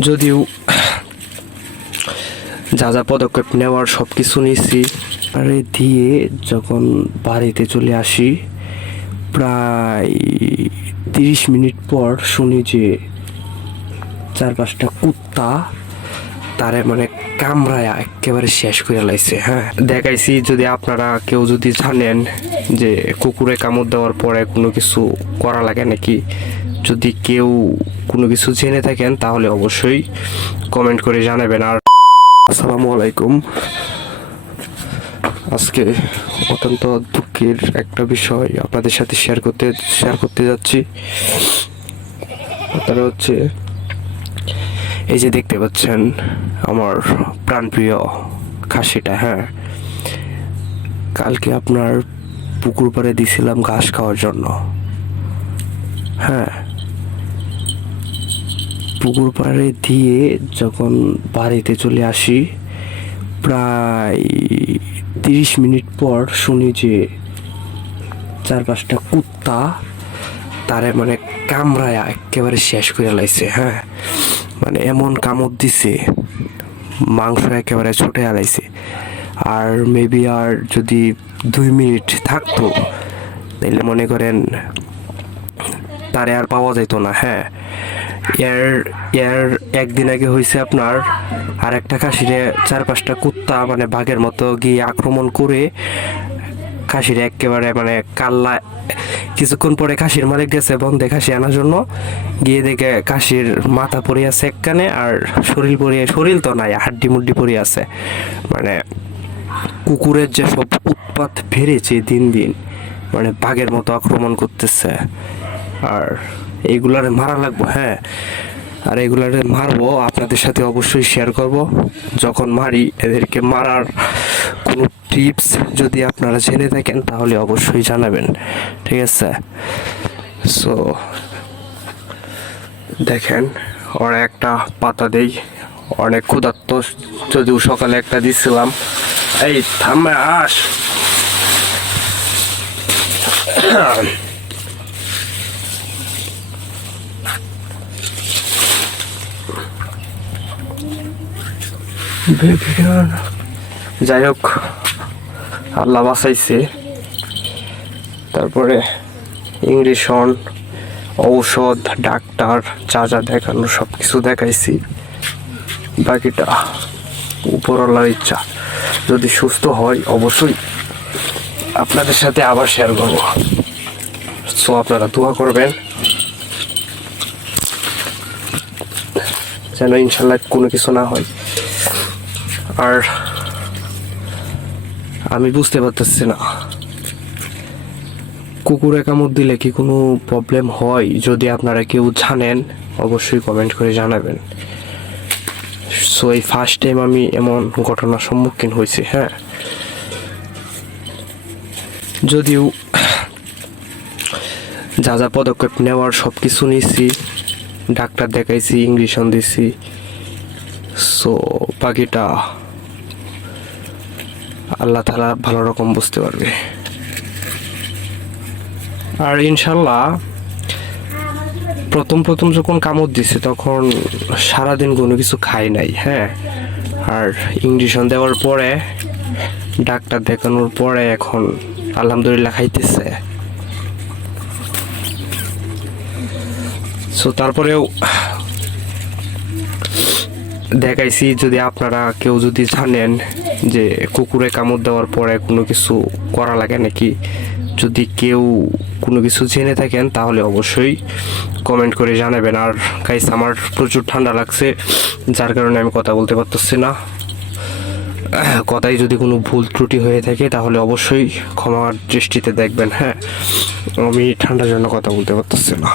যদিও যা যা পদক্ষেপ নেওয়ার সব কিছু নিয়েছি, আরে দিয়ে যখন বাড়িতে চলে আসি, প্রায় তিরিশ মিনিট পর শুনি যে চার পাঁচটা কুত্তা তারে মানে কামড়ায় একেবারে শেষ করে লাইছে হ্যাঁ। দেখাইছি যদি আপনারা কেউ যদি জানেন যে কুকুরে কামড় দেওয়ার পরে কোনো কিছু করা লাগে নাকি যদি কেউ কোনো কিছু জেনে থাকেন, তাহলে অবশ্যই কমেন্ট করে জানাবেন। আর আসসালামু আলাইকুম। আজকে অত্যন্ত দুঃখের একটা বিষয় আপনাদের সাথে শেয়ার করতে শেয়ার করতে যাচ্ছি। তারা হচ্ছে, এই যে দেখতে পাচ্ছেন আমার প্রাণপ্রিয় খাসিটা হ্যাঁ? কালকে আপনার পুকুর পাড়ে দিছিলাম ঘাস খাওয়ার জন্য হ্যাঁ? পুকুর পাড়ে দিয়ে যখন বাড়িতে চলে আসি, প্রায় তিরিশ মিনিট পর শুনি যে চার পাঁচটা কুত্তা তারে মানে কামড়ায় একেবারে শেষ করে লাইছে হ্যাঁ। মানে এমন কামড় দিছে, মাংস একেবারে ছুটে আলাইছে আর মেবি আর যদি দুই মিনিট থাকতো, তাইলে মনে করেন তারে আর পাওয়া যেত না হ্যাঁ। এর এর একদিন আগে হয়েছে আপনার আর একটা খাসিরে চার পাঁচটা কুত্তা মানে বাঘের মতো গিয়ে আক্রমণ করে খাসির একেবারে মানে কাল্লা, কিছুক্ষণ পরে খাসির মালিক গেছে বন্ধে খাসি আনার জন্য। গিয়ে দেখে খাসির মাথা পড়ে আছে এক কানে আর শরীর পড়ে, শরীর তো নাই, হাড্ডি মুড্ডি পড়ে আছে। মানে কুকুরের যে সব উৎপাত বেড়েছে দিন দিন মানে বাঘের মতো আক্রমণ করতেছে। আর এইগুলারে মারা লাগবো হ্যাঁ। আর এগুলারে মারবো, আপনাদের সাথে অবশ্যই শেয়ার করব। যখন মারি, এদেরকে মারার কোনো টিপস যদি আপনারা জেনে থাকেন, তাহলে অবশ্যই জানাবেন। ঠিক আছে? সো দেখেন, ওর একটা পাতা দেই। অনেক ক্ষুধার্ত, যদিও সকালে একটা দিছিলাম। এই, থামে, আস। যাই হোক, আল্লাহ বাঁচাইছে। তারপরে ইংলিশ হন ঔষধ, ডাক্তার, যা যা দেখানো সব কিছু দেখাইছি। বাকিটা উপরওয়ালার ইচ্ছা। যদি সুস্থ হয়, অবশ্যই আপনাদের সাথে আবার শেয়ার করব। সো আপনারা দোয়া করবেন। যেন ইনশাল্লাহ কোনো কিছু না হয়। আর আমি বুঝতে পারতেছি না। কুকুরে কামড় দিলে কি কোনো প্রবলেম হয়? যদি আপনারা কেউ জানেন, অবশ্যই কমেন্ট করে জানাবেন। সো এই ফার্স্ট টাইম আমি এমন ঘটনার সম্মুখীন হয়েছি হ্যাঁ। যদিও যা যা পদক্ষেপ নেওয়ার সব কিছু নিয়েছি ডাক্তার দেখাইছি ইংলিশন দিছি সো বাকিটা আল্লাহ তালা ভালো রকম বুঝতে পারবে। আর ইনশাল্লাহ প্রথম প্রথম যখন কামড় দিছে, তখন সারাদিন কোনো কিছু খাই নাই হ্যাঁ? আর ইঞ্জেকশন দেওয়ার পরে, ডাক্তার দেখানোর পরে এখন আলহামদুলিল্লাহ খাইতেছে। সো তারপরেও দেখাইছি যদি আপনারা কেউ যদি জানেন যে কুকুরে কামড় দেওয়ার পরে কোনো কিছু করা লাগে নাকি, যদি কেউ কোনো কিছু জেনে থাকেন তাহলে অবশ্যই কমেন্ট করে জানাবেন। আর গাইস আমার প্রচুর ঠান্ডা লাগছে, যার কারণে আমি কথা বলতে পারতেছি না। কথায় যদি কোনো ভুল ত্রুটি হয়ে থাকে তাহলে অবশ্যই ক্ষমার দৃষ্টিতে দেখবেন হ্যাঁ? আমি ঠান্ডার জন্য কথা বলতে পারতেছি না।